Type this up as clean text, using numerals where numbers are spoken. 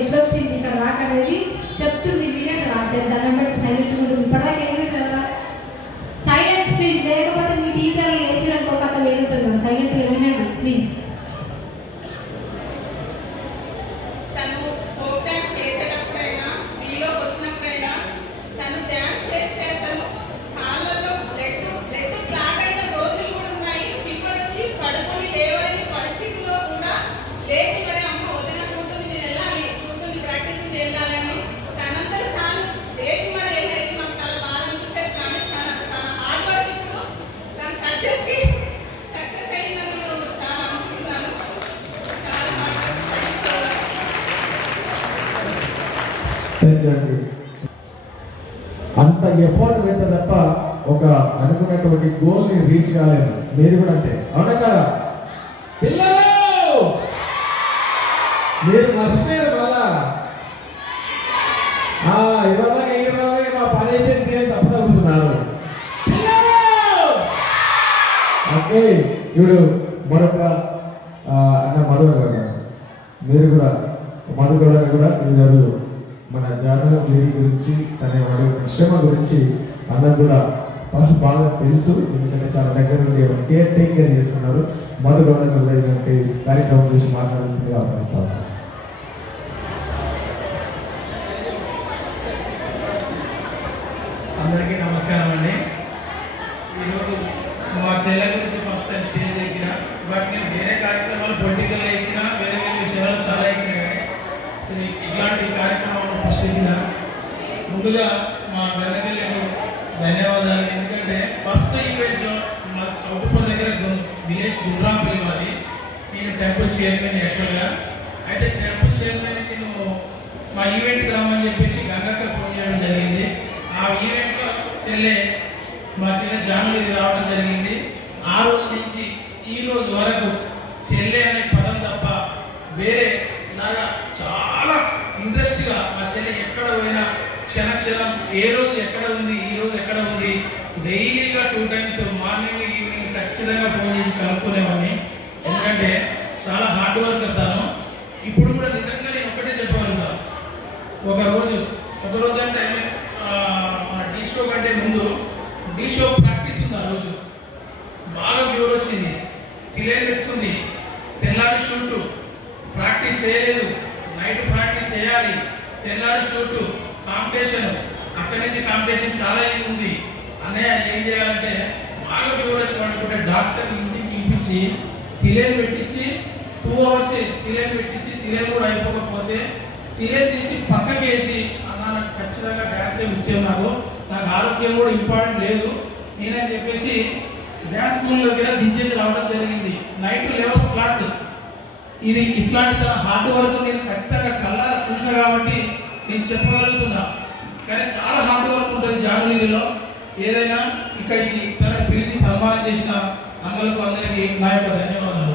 ఎట్లా వచ్చింది ఇక్కడ దాకా అనేది చెప్తుంది. వినండి దండం పెట్టి సైలెంట్ ఉంటుంది. ఇప్పటిదాకా ఏమి కదా సైలెన్స్ ప్లీజ్. లేకపోతే మీ టీచర్ లేచినట్టు ఒక కథ వేరుతుంది. సైలెంట్ వినండి ప్లీజ్. అంత ఎఫర్ట్ పెట్ట తప్ప ఒక అనుకున్నటువంటి గోల్ని రీచ్ కాలేదు. మీరు కూడా అంతే, అవునా కదా పిల్లలు? మీరు మర్చిపోయారు మళ్ళా ఇరవై మా పని అయిపోయింది సపోర్ట్ కూర్చున్నారు ఓకే. ఇప్పుడు మరొక అన్న మధుగౌడ, మీరు కూడా మధుగౌడ కూడా ఈరోజు మన జానవి గురించి తన శ్రమ గురించి అన్నకు కూడా బాగా తెలుసు. ఎందుకంటే చాలా దగ్గర నుండి టేక్ కేర్ చేస్తున్నారు. మధుగౌడ ఇలాంటి కార్యక్రమం గురించి మాట్లాడాల్సిందిగా ఆహ్వానిస్తాను. అందరికీ నమస్కారం అండి. ఈరోజు మా చెల్లె గురించి ఫస్ట్ టైం స్టేజ్ ఎక్కిన. బట్ నేను వేరే కార్యక్రమాలు పొలిటికల్ ఎక్కినా, వేరే వేరే విషయాలు చాలా ఎక్కినా, కానీ ఇట్లాంటి కార్యక్రమాలు ఫస్ట్ ఎక్కిన. ముందుగా మా గన్నచెల్లెకు ధన్యవాదాలు. ఎందుకంటే ఫస్ట్ ఈవెంట్లో మా చౌటుపల్లి దగ్గర విలేజ్ గుర్రాంపల్లి వారి నేను టెంపుల్ చైర్మన్ యాక్చువల్గా. అయితే టెంపుల్ చైర్మన్ నేను మా ఈవెంట్కి రమ్మని చెప్పేసి గంగక్క ఫోన్ చేయడం జరిగింది. ఆ ఈవెంట్లో మా చెల్లె జానులీ రావడం జరిగింది. ఆ రోజు నుంచి ఈ రోజు వరకు చెల్లె అనే పదం తప్ప వేరే లాగా చాలా ఇంట్రెస్ట్గా మా చెల్లె ఎక్కడ పోయినా క్షణక్షణం ఏ రోజు ఎక్కడ ఉంది, ఈ రోజు ఎక్కడ ఉంది, డైలీగా 2 times మార్నింగ్ ఈవినింగ్ ఖచ్చితంగా ఫోన్ చేసి కలుపుకునేవాడిని. ఎందుకంటే చాలా హార్డ్ వర్క్ అవుతాను. ఇప్పుడు కూడా నిజంగా నేను ఒకటే చెప్పగలుగుతా. ఒక రోజు అంటే మన టీ షో కంటే ముందు టీ షో ప్రాక్టీస్ ఉంది. ఆ రోజు బాగా వ్యూర్ వచ్చింది, సిలేన్ పెట్టుకుంది, తెల్లారి షూటు ప్రాక్టీస్ చేయలేదు, నైట్ ప్రాక్టీస్ చేయాలి, తెల్లారి షూటు కాంపిటీషన్, అక్కడి నుంచి కాంపిటీషన్ చాలా ఉంది. అన్నయ్య ఏం చేయాలంటే బాగా వ్యూర్ వచ్చి అనుకుంటే డాక్టర్ ఇంటికి ఇప్పించి సిలేన్ పెట్టించి 2 hours సిలేన్ పెట్టించి సిలేన్ కూడా అయిపోకపోతే సిలేన్ తీసి పక్కకి వేసి నాకు ఖచ్చితంగా డ్యాన్సే ముఖ్యం, నాకు ఆరోగ్యం కూడా ఇంపార్టెంట్ లేదు నేనని చెప్పేసి డ్యాన్స్ స్కూల్లోకి దించేసి రావడం జరిగింది. Night 11 o'clock. ఇది ఇట్లాంటి హార్డ్ వర్క్ నేను ఖచ్చితంగా కళ్ళారా చూసిన కాబట్టి నేను చెప్పగలుగుతున్నా. కానీ చాలా హార్డ్ వర్క్ ఉంటుంది జానులీలో. ఏదైనా ఇక్కడికి పిలిచి సన్మానం చేసిన అందరికీ అందరికీ నా యొక్క ధన్యవాదాలు.